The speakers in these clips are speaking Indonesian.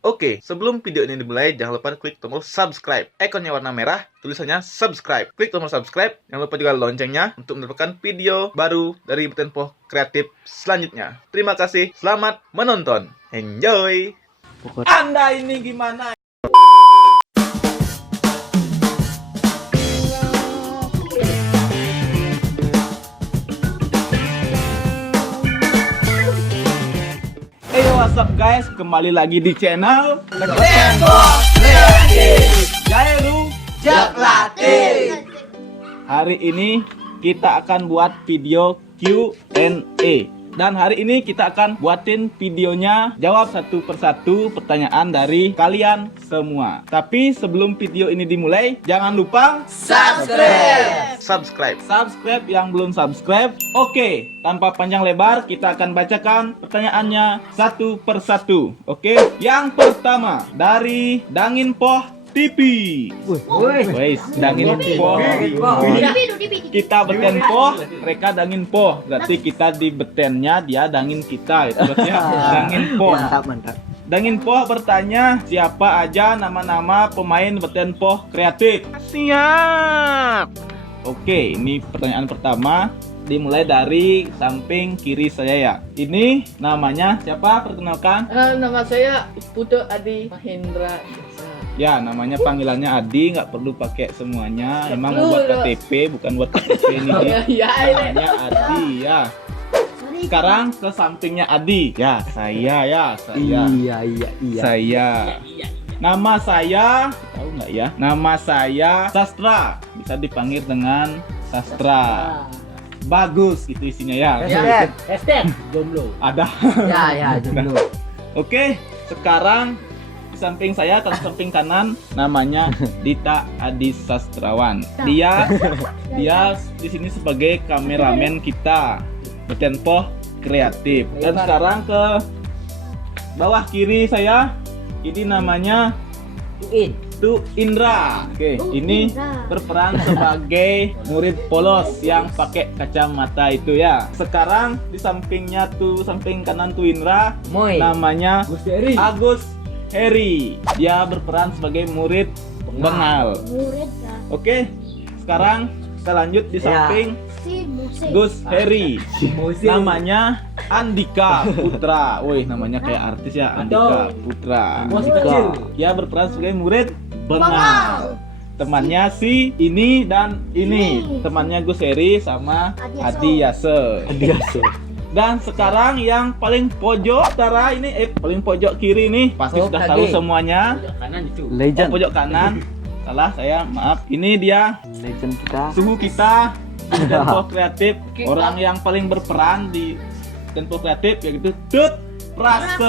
Oke, sebelum video ini dimulai, jangan lupa klik tombol subscribe. Ikonnya warna merah, tulisannya subscribe. Klik tombol subscribe, jangan lupa juga loncengnya untuk mendapatkan video baru dari Tempo Kreatif selanjutnya. Terima kasih, selamat menonton. Enjoy! Anda ini gimana? What's up guys, kembali lagi di channel Tempo Kreatif Jairu Jaklati. Hari ini kita akan buat video Q&A. Dan hari ini kita akan buatin videonya jawab satu persatu pertanyaan dari kalian semua. Tapi sebelum video ini dimulai, jangan lupa subscribe yang belum subscribe. Oke, tanpa panjang lebar kita akan bacakan pertanyaannya satu persatu. Oke, yang pertama dari Dangin Poh TV. Wes, Dangin Poh. Kita beten poh, mereka dangin poh. Berarti kita di betennya, dia dangin kita. Itu ya. Dangin poh. Mantap. Dangin poh bertanya, siapa aja nama-nama pemain beten poh kreatif? Siap. Oke, ini pertanyaan pertama. Dimulai dari samping kiri saya ya. Ini namanya siapa? Perkenalkan. Nama saya Putu Adi Mahendra. Ya, namanya panggilannya Adi, nggak perlu pakai semuanya. Emang mau buat KTP, bukan buat KTP ini. Namanya Adi ya. Sekarang ke sampingnya Adi. Ya, saya. Iya. Saya. Nama saya, tahu nggak ya? Nama saya Sastra. Bisa dipanggil dengan Sastra. Bagus gitu isinya ya. Hashtag jomblo. Ada. Ya, jomblo. Oke, sekarang samping saya, samping kanan namanya Dita Adi Sastrawan. Dia di sini sebagai kameramen kita Tempo Kreatif. Dan sekarang ke bawah kiri saya, ini namanya Tu Indra. Oke, ini berperan sebagai murid polos yang pakai kacamata itu ya. Sekarang di sampingnya tuh, samping kanan Tu Indra, namanya Agus Heri. Dia berperan sebagai murid bengal. Oke, sekarang kita lanjut di samping Gus Heri. Namanya Andika Putra. Woi, namanya kayak artis ya, Andika Putra. Dia berperan sebagai murid bengal. Temannya si ini dan ini. Temannya Gus Heri sama Adi Yase. Dan sekarang yang paling pojok utara ini, paling pojok kiri nih, pasti sudah tahu semuanya. Legend. Pojok kanan. Salah saya, maaf. Ini dia Legend kita. suhu kita di Tempo Kreatif. Orang yang paling berperan di Tempo Kreatif yaitu Tut Praste.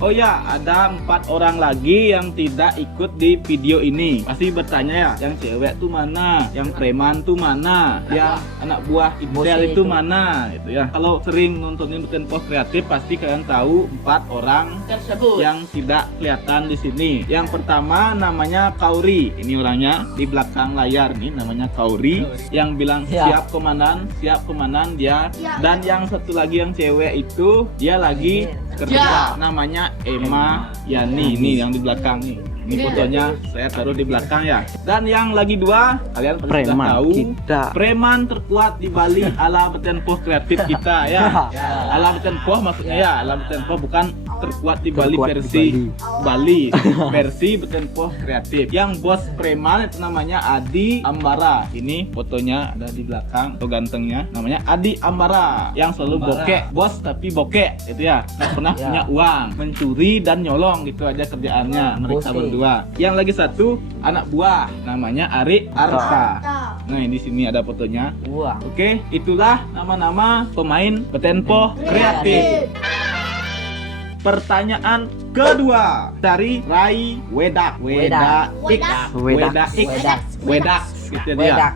Oh ya, ada 4 orang lagi yang tidak ikut di video ini. Pasti bertanya ya, yang cewek tuh mana? Yang preman tuh mana? Yang anak buah Ibsel itu mana? Gitu ya. Kalau sering nontonin Tempo Kreatif pasti kalian tahu 4 orang yang tidak kelihatan di sini. Yang pertama namanya Kauri. Ini orangnya di belakang layar nih, namanya Kauri. Yang bilang siap komandan dia. Dan yang satu lagi yang cewek itu dia lagi kerja, namanya Emma Yani. Ini yang di belakang nih. Ini fotonya saya taruh di belakang ya. Dan yang lagi dua, kalian pasti sudah tahu kita. Preman terkuat di Bali ala Tempo Kreatif kita ya. Ala Tempo maksudnya ya, ala Tempo bukan terkuat di Bali versi Bali. Versi Tempo Kreatif. Yang bos preman itu namanya Adi Ambara. Ini fotonya ada di belakang, foto gantengnya. Namanya Adi Ambara. Yang selalu bokek, bos tapi bokek itu ya. Nggak pernah punya uang, mencuri dan nyolong gitu aja kerjaannya mereka berdua. Yang lagi satu anak buah namanya Ari Arta. Nah, di sini ada fotonya. Oke, itulah nama-nama pemain Tempo Kreatif. Pertanyaan kedua dari Rai Wedak gitu dia.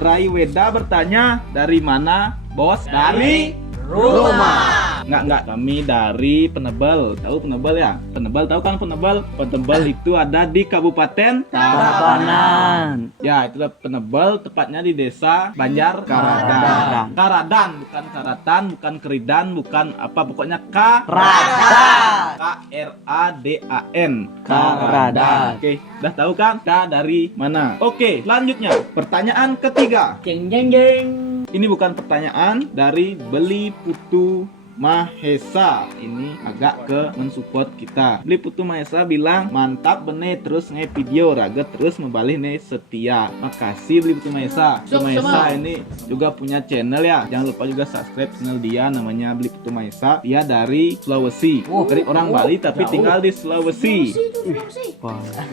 Rai Wedak bertanya, dari mana bos? Dari rumah. Enggak. Kami dari Penebel. Tahu Penebel ya? Penebel tahu kan Penebel? Penebel itu ada di Kabupaten Tabanan. Ya, itulah Penebel, tepatnya di Desa Banjar Karadan. Karadan, bukan Karatan, bukan Keridan, bukan apa, pokoknya Karadan. K-R-A-D-A-N. Karadan. Oke, udah tahu kan? Kita dari mana? Oke, selanjutnya pertanyaan ketiga. Jeng jeng jeng. Ini bukan pertanyaan dari Beli Putu Mahesa, ini agak ke mensupport kita. Beli Putu Mahesa bilang mantap bene terus nge video raga terus membalik nih setia. Makasih Beli Putu Mahesa. Putu Mahesa ini juga punya channel ya. Jangan lupa juga subscribe channel dia, namanya Beli Putu Mahesa. Dia dari Sulawesi. Dari orang Bali tapi tinggal di Sulawesi.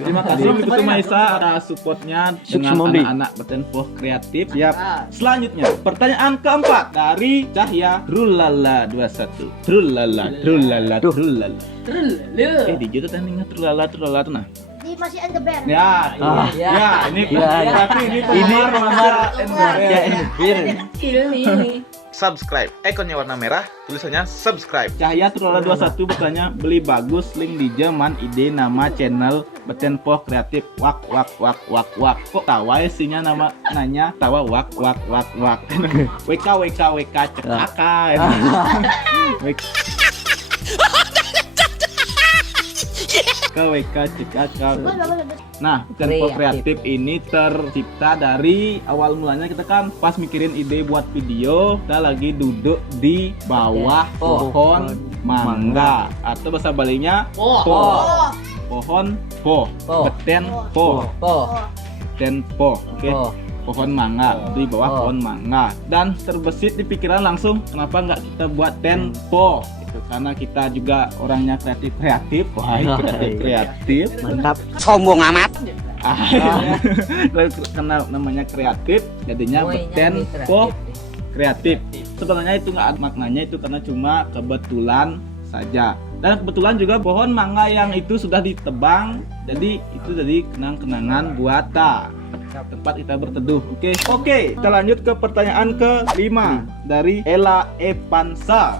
Terima kasih Beli Putu Mahesa atas supportnya dengan anak-anak Bertempo kreatif. Siap. Selanjutnya pertanyaan keempat dari Cahya Rulala 21. Trulala. Terlalu. DJ tuh tadi ingat trulala tuh nah. Di masih and the bear. Ya, ini Ya. tapi ini penggemar Ini. subscribe. Ikonnya warna merah, tulisannya subscribe. Cahya Trulala 21 bertanya, beli bagus link di Jerman, ide nama channel Bertempo kreatif. Wak. Kok tawa isinya nama nanya tawa wak. WK cekaka. WK cekaka. Nah, Bertempo kreatif ini tercipta dari awal mulanya kita kan pas mikirin ide buat video, kita lagi duduk di bawah pohon mangga atau bahasa Balinya pohon beten oke. Pohon mangga, di bawah pohon mangga, dan terbesit di pikiran langsung kenapa nggak kita buat tempo gitu, karena kita juga orangnya kreatif. Mantap. Sombong amat. Karena namanya kreatif jadinya Bertempo kreatif. Sebenarnya itu nggak ada maknanya, itu karena cuma kebetulan saja. Dan kebetulan juga pohon mangga yang itu sudah ditebang, jadi itu jadi kenang-kenangan buat tempat kita berteduh. Oke, kita lanjut ke pertanyaan ke-5 dari Ella Evansa.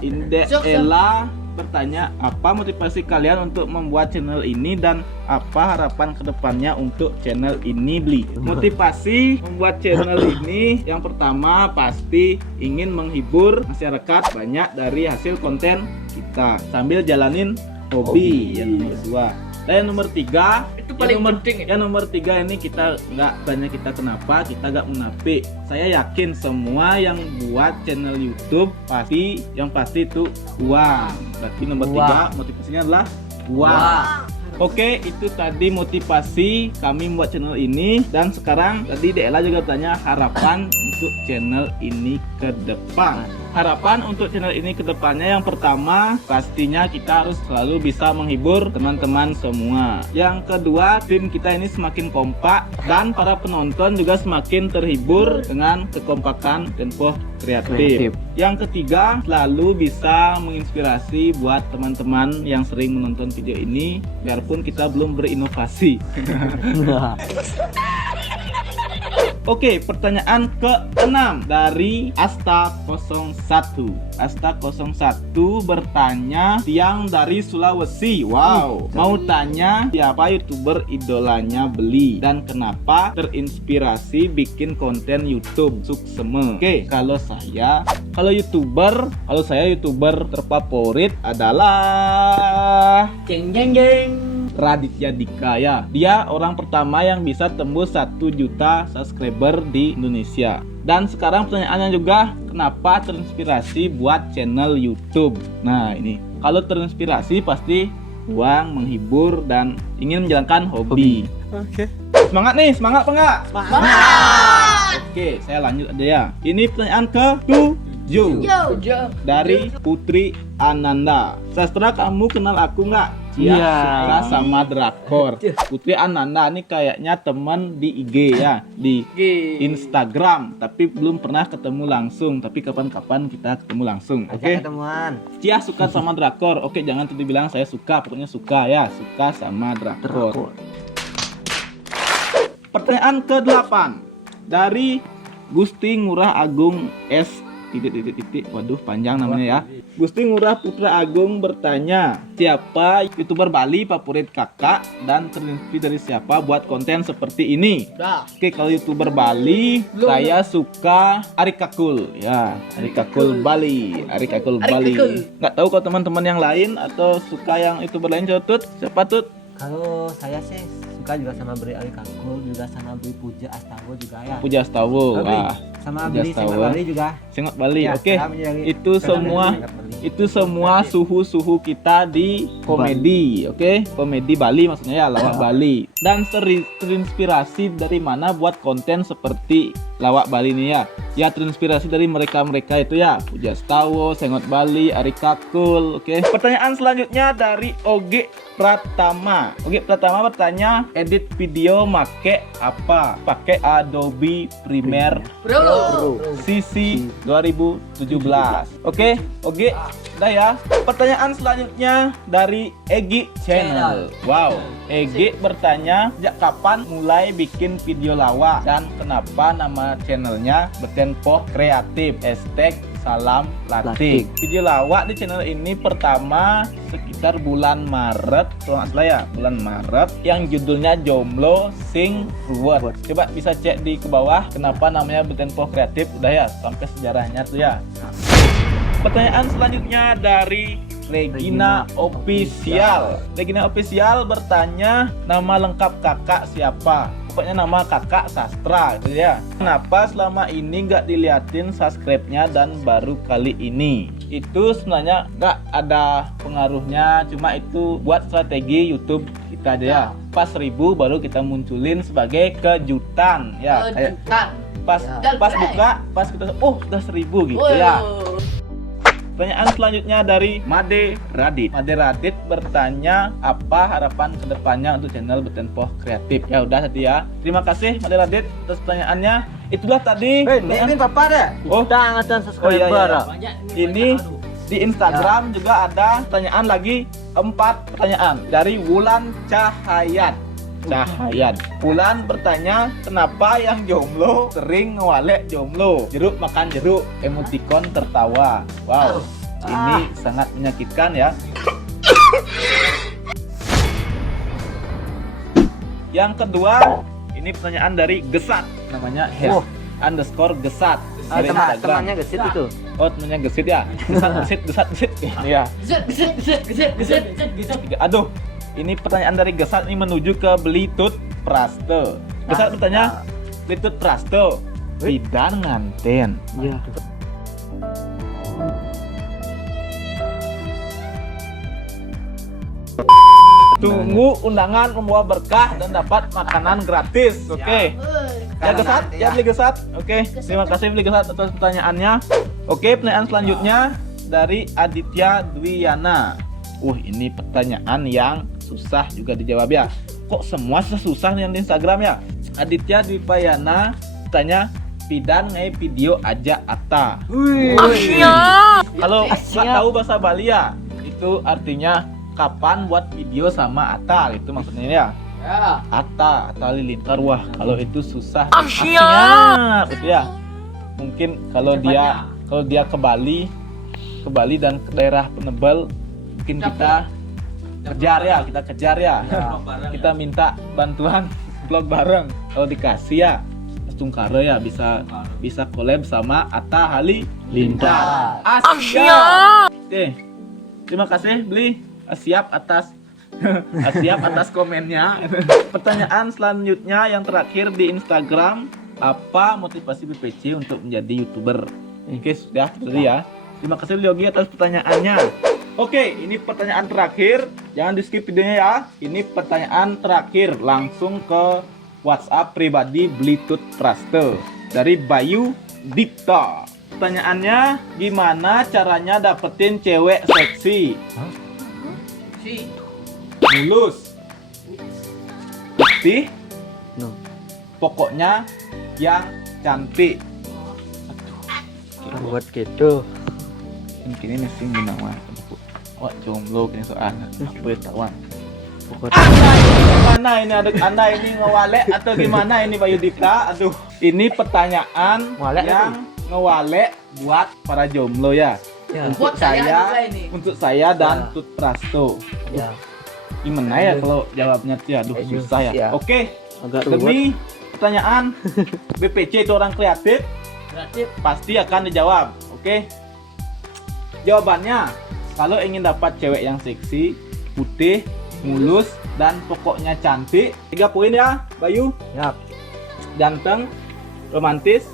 Ella bertanya, apa motivasi kalian untuk membuat channel ini dan apa harapan kedepannya untuk channel ini, Bli? Motivasi membuat channel ini yang pertama pasti ingin menghibur masyarakat banyak dari hasil konten kita sambil jalanin hobi. Yang nomor 2. Dan yang nomor 3 Itu paling penting. yang nomor 3 ini kita nggak tanya kita kenapa, kita nggak munafik. Saya yakin semua yang buat channel YouTube pasti itu uang. Berarti nomor 3 motivasinya adalah uang. Oke, itu tadi motivasi kami membuat channel ini. Dan sekarang tadi Dela juga tanya harapan untuk channel ini ke depan. Harapan untuk channel ini ke depannya yang pertama pastinya kita harus selalu bisa menghibur teman-teman semua. Yang kedua, tim kita ini semakin kompak dan para penonton juga semakin terhibur dengan kekompakan Bertempo kreatif. Yang ketiga, selalu bisa menginspirasi buat teman-teman yang sering menonton video ini biarpun kita belum berinovasi. Oke, pertanyaan ke-6 dari Asta01. Asta01 bertanya, Tiang dari Sulawesi. Wow, mau tanya siapa YouTuber idolanya Beli dan kenapa terinspirasi bikin konten YouTube Sukseme. Oke, kalau saya YouTuber terfavorit adalah Jeng jeng jeng. Raditya Dika ya. Dia orang pertama yang bisa tembus 1 juta subscriber di Indonesia. Dan sekarang pertanyaannya juga, kenapa terinspirasi buat channel YouTube? Nah, ini kalau terinspirasi pasti uang, menghibur, dan ingin menjalankan hobi. Oke. Semangat nih, semangat apa enggak? Oke, saya lanjut aja ya. Ini pertanyaan ke-7 dari Putri Ananda. Sastra, kamu kenal aku nggak? Iya. Suka sama drakor. Putri Ananda ini kayaknya teman di IG ya, di Instagram, tapi belum pernah ketemu langsung. Tapi kapan-kapan kita ketemu langsung. Oke. Ketemuan. Cia suka sama drakor. Oke, jangan tuh dibilang saya suka, pokoknya suka ya, suka sama drakor. Pertanyaan ke-8 dari Gusti Ngurah Agung ST. titik. Waduh, panjang namanya ya. Gusti Ngurah Putra Agung bertanya, siapa YouTuber Bali favorit kakak dan terinspirasi dari siapa buat konten seperti ini? Dah. Oke, kalau YouTuber Bali, saya suka Arikakul ya. Arikakul Bali, Arikakul Bali. Nggak tahu kalau teman-teman yang lain atau suka yang YouTuber lain, coba Tut. Siapa Tut? Kalau saya sih suka juga sama Bri Ali Kangkul, juga sama Bri Puja Astawa juga ya. Puja Astawa. Bri. Wah, Sama Puja Bri Sengat Astawa. Bali juga. Sengot Bali. Ya, Oke. saya menjadi Itu fans semua dari Sengat Bali. itu semua suhu-suhu kita di komedi, oke? Komedi Bali maksudnya ya, lawak Bali. Dan terinspirasi dari mana buat konten seperti lawak Bali ini ya? Ya terinspirasi dari mereka-mereka itu ya, Puja Astawa, Sengot Bali, Arikakul, oke? Pertanyaan selanjutnya dari Oge Pratama. Oge Pratama bertanya, edit video make apa? Pakai Adobe Premiere Bro. CC 2017. Oke, udah ya. Pertanyaan selanjutnya dari Egi Channel. Wow, Egi bertanya, sejak kapan mulai bikin video lawak dan kenapa nama channelnya Betenpoh Kreatif? Hashtag Salam Latik. Video lawak di channel ini pertama sekitar bulan Maret, kalau nggak salah ya, bulan Maret, yang judulnya Jomblo Sing Ruwet. Coba bisa cek di ke bawah kenapa namanya Betenpoh Kreatif, udah ya, sampai sejarahnya tuh ya. Pertanyaan selanjutnya dari Regina Official. Regina Official bertanya, nama lengkap kakak siapa? Pokoknya nama kakak Sastra gitu ya. Kenapa selama ini nggak diliatin subscribe-nya dan baru kali ini? Itu sebenarnya nggak ada pengaruhnya, cuma itu buat strategi YouTube kita aja ya. Pas 1000 baru kita munculin sebagai kejutan ya. Kayak pas buka, pas kita udah 1000 gitu ya. Pertanyaan selanjutnya dari Made Radit. Made Radit bertanya, apa harapan kedepannya untuk channel Betenpoh Kreatif? Ya udah tadi ya. Terima kasih Made Radit atas pertanyaannya. Itulah tadi. Ini papa deh. Oh. Kita angkatan subscriber. Ini di Instagram juga ada pertanyaan lagi, 4 pertanyaan dari Wulan Cahayat. Wulan bertanya, kenapa yang jomblo sering ngewalek jomblo? Jeruk makan jeruk, emoticon tertawa. Wow, ini sangat menyakitkan ya. Yang kedua, ini pertanyaan dari Gesat, namanya _Gesat dari Instagram. Temannya gesit itu. Oh, temannya Gesit ya. Gesat. Iya. Aduh, ini pertanyaan dari Gesat ini menuju ke Blitut Praste. Gesat bertanya, Blitut Praste, bidan nganten. Iya. Tunggu undangan membawa berkah dan dapat makanan gratis. Oke. Ya Gesat, ya beli Gesat. Oke, terima kasih beli Gesat atas pertanyaannya. Oke, pertanyaan selanjutnya dari Aditya Dwiyana. Ini pertanyaan yang susah juga dijawab ya. Kok semua susah yang di Instagram ya? Aditya Dwiyana tanya, pidan ngai video aja ata. Kalau nggak tahu bahasa Bali ya, itu artinya kapan buat video sama Ata, itu maksudnya ya. Ata Halilintar. Wah, kalau itu susah. Betul ya. Mungkin kalau dia ke Bali dan ke daerah Penebel, mungkin kita kejar ya. Kita minta bantuan vlog bareng. Kalau dikasih ya Tungkara ya bisa collab sama Atta Halilintar. Siap. Oke. Terima kasih Beli. Siap atas komennya. Pertanyaan selanjutnya yang terakhir di Instagram, apa motivasi BPC untuk menjadi YouTuber? Oke, sudah tadi ya. Terima kasih Yogi atas pertanyaannya. Oke, ini pertanyaan terakhir. Jangan di skip videonya ya. Ini pertanyaan terakhir, langsung ke WhatsApp pribadi Blitut Praste dari Bayu Dikta. Pertanyaannya, gimana caranya dapetin cewek seksi? Mulus, putih, pokoknya yang cantik. Buat gitu. Ini mesti gunawan. Oh, jomblo kini soalnya. Apa ya tawan? Gimana ini Anda ini ngewalek atau gimana ini Bayu Dika? Aduh, ini pertanyaan Walek yang ngewalek buat para jomblo ya. Ya. Untuk Buat saya juga saya, ini. untuk saya dan Ya. Tut Prasto. Ya. Gimana ya kalau jawabnya tuh ya? Aduh, Aduh, susah ya. ya. Oke, Agak ruwet. demi pertanyaan BPC itu orang kreatif, Kreatif. pasti akan dijawab. Oke. Jawabannya, kalau ingin dapat cewek yang seksi, putih, mulus, dan pokoknya cantik, 3 poin ya, Bayu. Ya. Ganteng, romantis,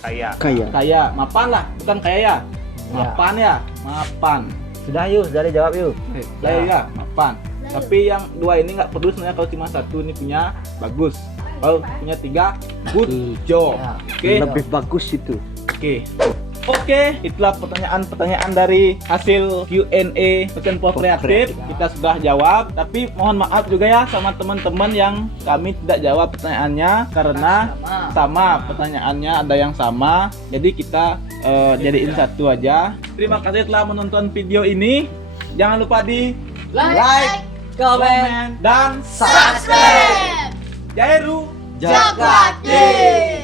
kaya, mapan lah, bukan kaya ya. Mapan ya, mapan. Sudah yuk, sudah dijawab yuk. Kaya ya, mapan. Tapi yang 2 ini nggak perlu sebenarnya, kalau cuma 1 ini punya bagus. Kalau punya 3, good job. Ya. Oke. Lebih bagus itu. Oke, itulah pertanyaan-pertanyaan dari hasil Q&A Peken Pop Kreatif. Kita sudah jawab, tapi mohon maaf juga ya sama teman-teman yang kami tidak jawab pertanyaannya karena sama pertanyaannya, ada yang sama. Jadi kita jadiin satu aja. Terima kasih telah menonton video ini. Jangan lupa di Like, komen, dan subscribe. Jairu Jakarta.